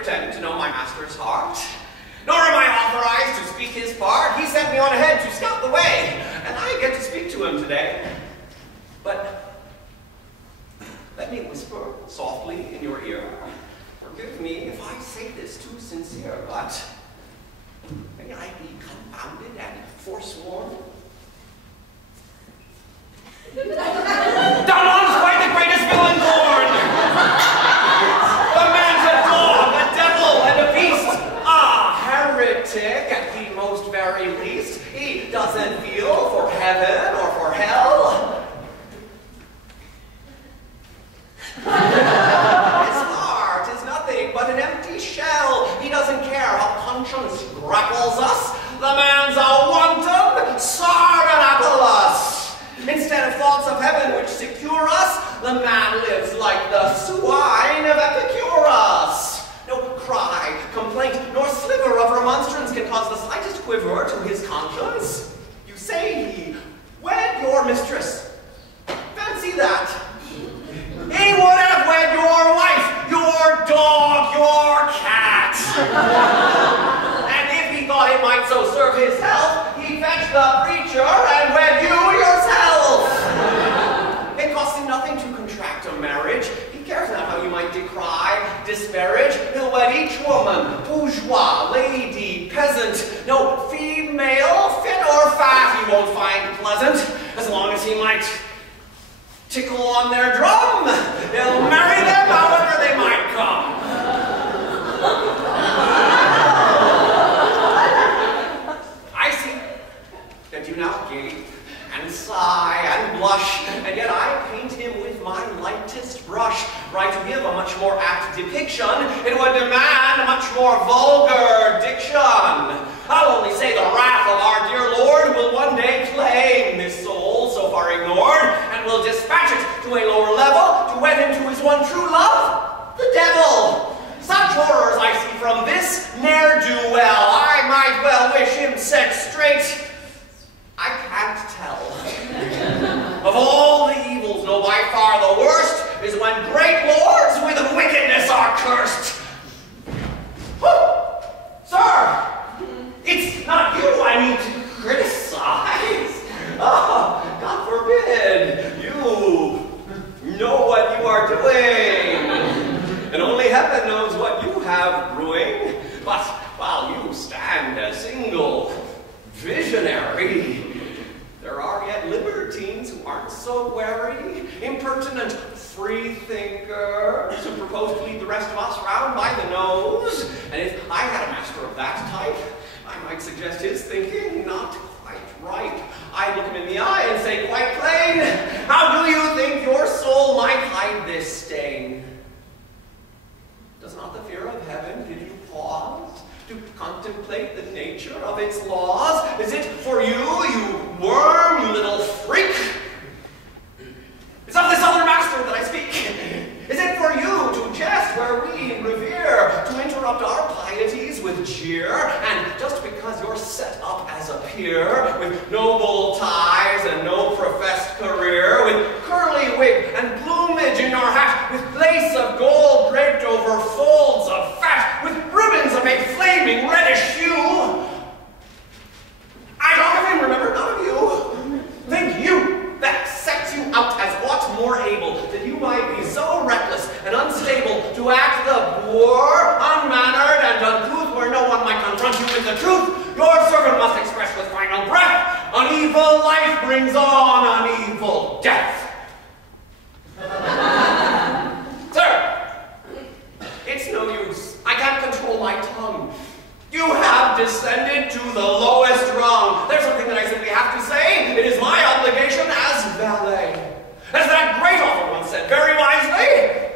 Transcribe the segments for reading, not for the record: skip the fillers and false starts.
pretend to know my master's heart, nor am I authorized to speak his part. He sent me on ahead to scout the way, and I get to speak to him today. But let me whisper softly in your ear. Forgive me if I say this too sincere, but may I be confounded and forsworn? Donald's quite the greatest villain born! The man's a dog, a devil, and a beast! A heretic at the most very least. He doesn't feel for heaven or for hell. His heart is nothing but an empty shell. He doesn't care how conscience grapples us. The man's a wanton Sganarelle. Instead of thoughts of heaven which secure us, the man lives like the swine of Epicurus. No cry, complaint, nor sliver of remonstrance can cause the slightest quiver to his conscience. You say he wed your mistress. Fancy that. He would have wed your wife, your dog, your cat. And if he thought it might so serve his health, he fetched the preacher and wed you yourself. It costs him nothing to contract a marriage. He cares not how you might decry, disparage. He'll wed each woman, bourgeois, lady, peasant. No female, fit or fat, he won't find pleasant, as long as he might tickle on their drum. He'll marry them however they might come. I see that you now gape and sigh and blush, and yet I paint him with my lightest brush. Right, to give a much more apt depiction, it would demand a much more vulgar diction. I'll only say the wrath of our dear Lord will one day claim this soul so far ignored, and will dispatch it to a lower level to wed him to his one true love, the devil. Such horrors I see from this ne'er-do-well. I might well wish him set straight. I can't tell. Of all the evils, no, by far the worst is when great lords with wickedness are cursed. Sir, it's not you I mean to criticize. Oh, God forbid. You know what you are doing. And only heaven knows what you have brewing. But while you stand a single visionary, there are yet libertines who aren't so wary, impertinent free thinkers who propose to lead the rest of us round by the nose. And if I had a master of that type, I might suggest his thinking not quite right. I'd look him in the eye and say quite plain, how do you think your soul might hide this stain? Does not the fear of heaven give you pause to contemplate the nature of its laws? Is it for you, you worm, you little freak? It's of this other master that I speak. Is it for you to jest where we revere, to interrupt our pieties with jeer, and just because you're set up as a peer, with noble ties and no professed career, with curly wig and plumage in your hat, with lace of gold draped over folds of fat, with ribbons of a flaming reddish hue? I talk of him, remember, not of you. Think you that sets you out as aught more able, that you might be so reckless and unstable to act the boor, unmannered and uncouth, where no one might confront you with the truth. Your servant must express with final breath, an evil life brings on an evil death. Sir, it's no use. I can't control my tongue. You have descended to the lowest rung. There's something that I simply have to say. It is my obligation as valet. As that great author once said very wisely,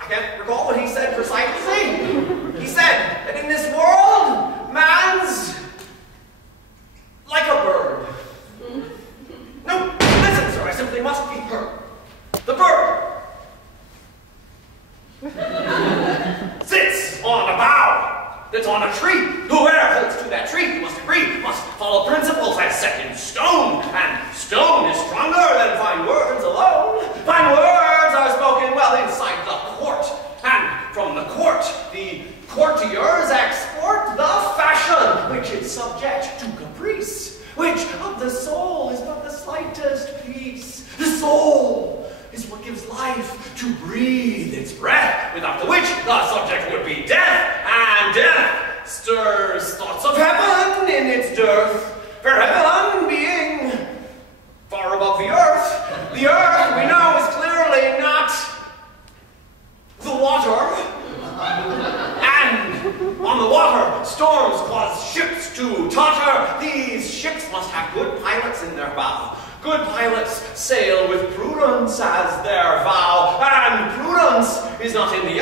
I can't recall what he said precisely. He said that in this world, man's like a bird. No, listen, sir, I simply must be heard. The bird sits on a bough that's on a tree. Whoever holds to that tree, you must agree, must follow principles as set in stone. And stone is stronger than fine words alone. Fine words are spoken well inside the court. And from the court, the to breathe its breath, without the which the subject would be death, and death stirs thoughts of heaven in its dearth, for heaven being far above the earth we know is clearly not the water, and on the water storms cause ships to totter. These ships must have good pilots in their bow. Good pilots sail with prudence as their vow, and prudence is not in the